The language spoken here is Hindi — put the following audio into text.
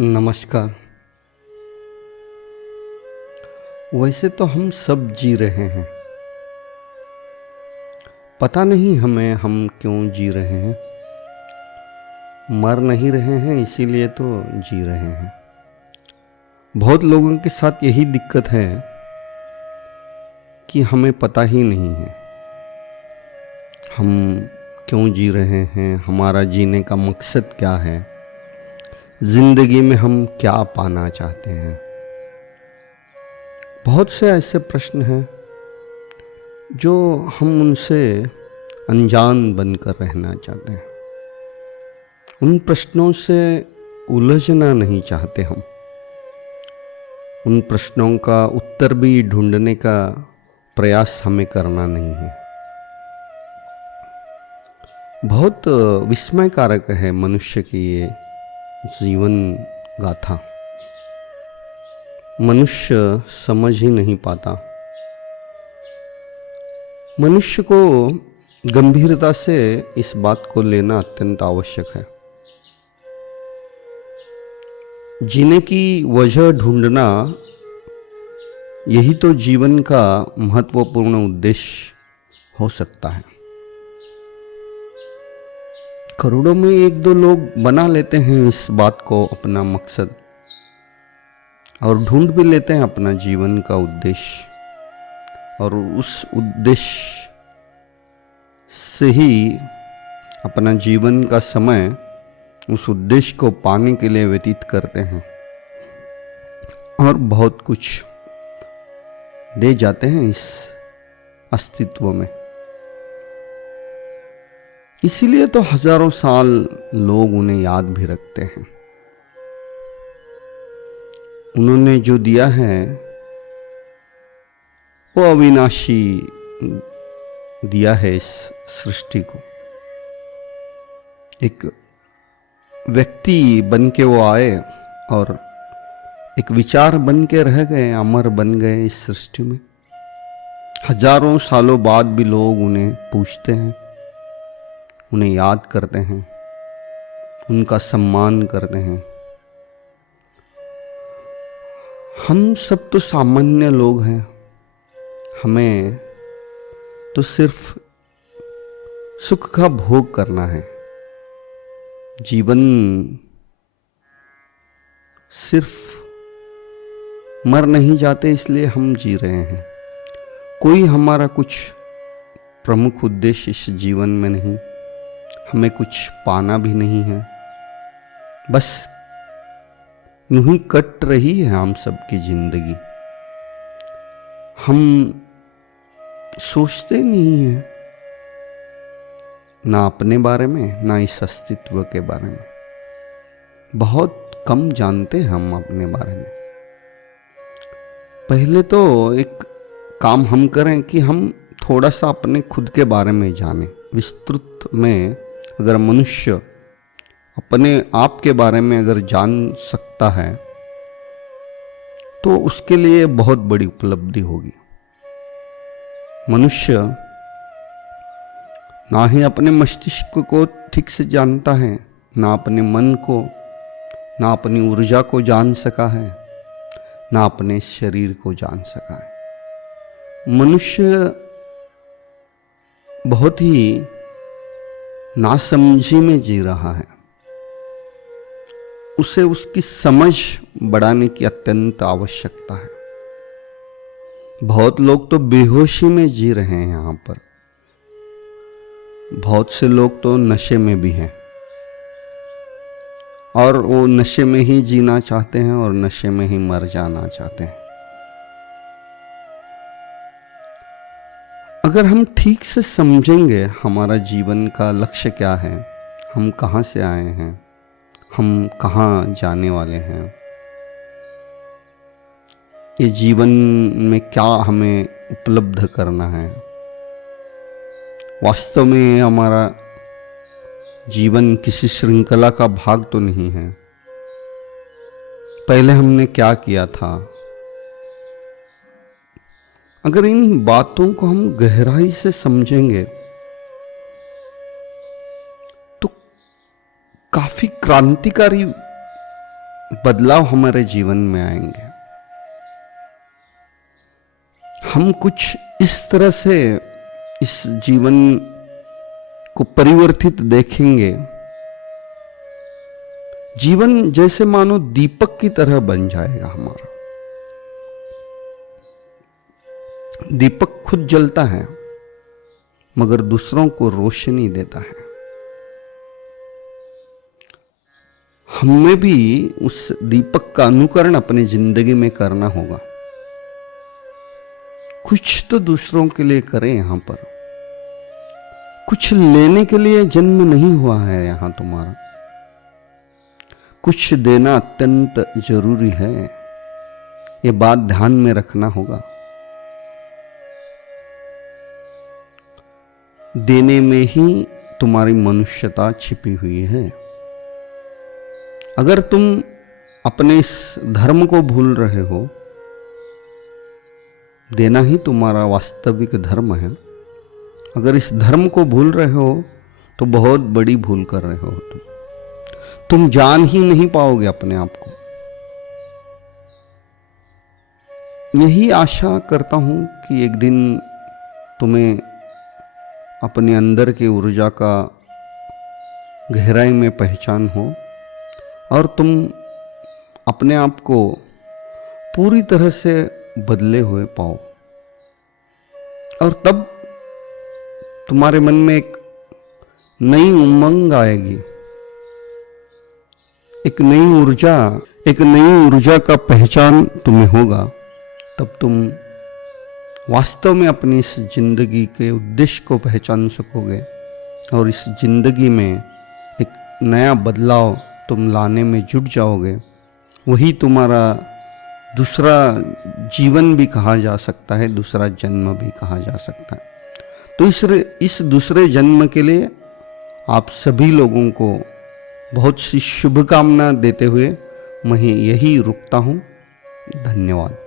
नमस्कार। वैसे तो हम सब जी रहे हैं, पता नहीं हमें हम क्यों जी रहे हैं। मर नहीं रहे हैं इसीलिए तो जी रहे हैं। बहुत लोगों के साथ यही दिक्कत है कि हमें पता ही नहीं है हम क्यों जी रहे हैं, हमारा जीने का मकसद क्या है, जिंदगी में हम क्या पाना चाहते हैं। बहुत से ऐसे प्रश्न हैं जो हम उनसे अनजान बनकर रहना चाहते हैं। उन प्रश्नों से उलझना नहीं चाहते हम। उन प्रश्नों का उत्तर भी ढूंढने का प्रयास हमें करना नहीं है। बहुत विस्मयकारक है मनुष्य की ये जीवन गाथा। मनुष्य समझ ही नहीं पाता। मनुष्य को गंभीरता से इस बात को लेना अत्यंत आवश्यक है। जीने की वजह ढूंढना यही तो जीवन का महत्वपूर्ण उद्देश्य हो सकता है। करोड़ों में एक दो लोग बना लेते हैं इस बात को अपना मकसद और ढूंढ भी लेते हैं अपना जीवन का उद्देश्य, और उस उद्देश्य से ही अपना जीवन का समय उस उद्देश्य को पाने के लिए व्यतीत करते हैं और बहुत कुछ दे जाते हैं इस अस्तित्व में। इसीलिए तो हजारों साल लोग उन्हें याद भी रखते हैं। उन्होंने जो दिया है वो अविनाशी दिया है इस सृष्टि को। एक व्यक्ति बन के वो आए और एक विचार बन के रह गए, अमर बन गए इस सृष्टि में। हजारों सालों बाद भी लोग उन्हें पूछते हैं, उन्हें याद करते हैं, उनका सम्मान करते हैं। हम सब तो सामान्य लोग हैं। हमें तो सिर्फ सुख का भोग करना है। जीवन सिर्फ मर नहीं जाते इसलिए हम जी रहे हैं। कोई हमारा कुछ प्रमुख उद्देश्य इस जीवन में नहीं। हमें कुछ पाना भी नहीं है। बस यूं ही कट रही है हम सबकी जिंदगी। हम सोचते नहीं हैं ना अपने बारे में, ना इस अस्तित्व के बारे में। बहुत कम जानते हैं हम अपने बारे में। पहले तो एक काम हम करें कि हम थोड़ा सा अपने खुद के बारे में जानें। विस्तृत में अगर मनुष्य अपने आप के बारे में अगर जान सकता है तो उसके लिए बहुत बड़ी उपलब्धि होगी। मनुष्य ना ही अपने मस्तिष्क को ठीक से जानता है, ना अपने मन को, ना अपनी ऊर्जा को जान सका है, ना अपने शरीर को जान सका है। मनुष्य बहुत ही नासमझी में जी रहा है। उसे उसकी समझ बढ़ाने की अत्यंत आवश्यकता है। बहुत लोग तो बेहोशी में जी रहे हैं यहाँ पर। बहुत से लोग तो नशे में भी हैं और वो नशे में ही जीना चाहते हैं और नशे में ही मर जाना चाहते हैं। अगर हम ठीक से समझेंगे हमारा जीवन का लक्ष्य क्या है, हम कहाँ से आए हैं, हम कहाँ जाने वाले हैं, ये जीवन में क्या हमें उपलब्ध करना है, वास्तव में हमारा जीवन किसी श्रृंखला का भाग तो नहीं है। पहले हमने क्या किया था। अगर इन बातों को हम गहराई से समझेंगे तो काफी क्रांतिकारी बदलाव हमारे जीवन में आएंगे। हम कुछ इस तरह से इस जीवन को परिवर्तित देखेंगे, जीवन जैसे मानो दीपक की तरह बन जाएगा हमारा। दीपक खुद जलता है मगर दूसरों को रोशनी देता है। हमें भी उस दीपक का अनुकरण अपनी जिंदगी में करना होगा। कुछ तो दूसरों के लिए करें। यहां पर कुछ लेने के लिए जन्म नहीं हुआ है यहां तुम्हारा, कुछ देना अत्यंत जरूरी है। ये बात ध्यान में रखना होगा। देने में ही तुम्हारी मनुष्यता छिपी हुई है। अगर तुम अपने इस धर्म को भूल रहे हो, देना ही तुम्हारा वास्तविक धर्म है, अगर इस धर्म को भूल रहे हो तो बहुत बड़ी भूल कर रहे हो। तुम जान ही नहीं पाओगे अपने आप को। यही आशा करता हूं कि एक दिन तुम्हें अपने अंदर की ऊर्जा का गहराई में पहचान हो और तुम अपने आप को पूरी तरह से बदले हुए पाओ। और तब तुम्हारे मन में एक नई उमंग आएगी, एक नई ऊर्जा का पहचान तुम्हें होगा। तब तुम वास्तव में अपनी इस जिंदगी के उद्देश्य को पहचान सकोगे और इस जिंदगी में एक नया बदलाव तुम लाने में जुट जाओगे। वही तुम्हारा दूसरा जीवन भी कहा जा सकता है, दूसरा जन्म भी कहा जा सकता है। तो इस दूसरे जन्म के लिए आप सभी लोगों को बहुत सी शुभकामना देते हुए मैं यही रुकता हूँ। धन्यवाद।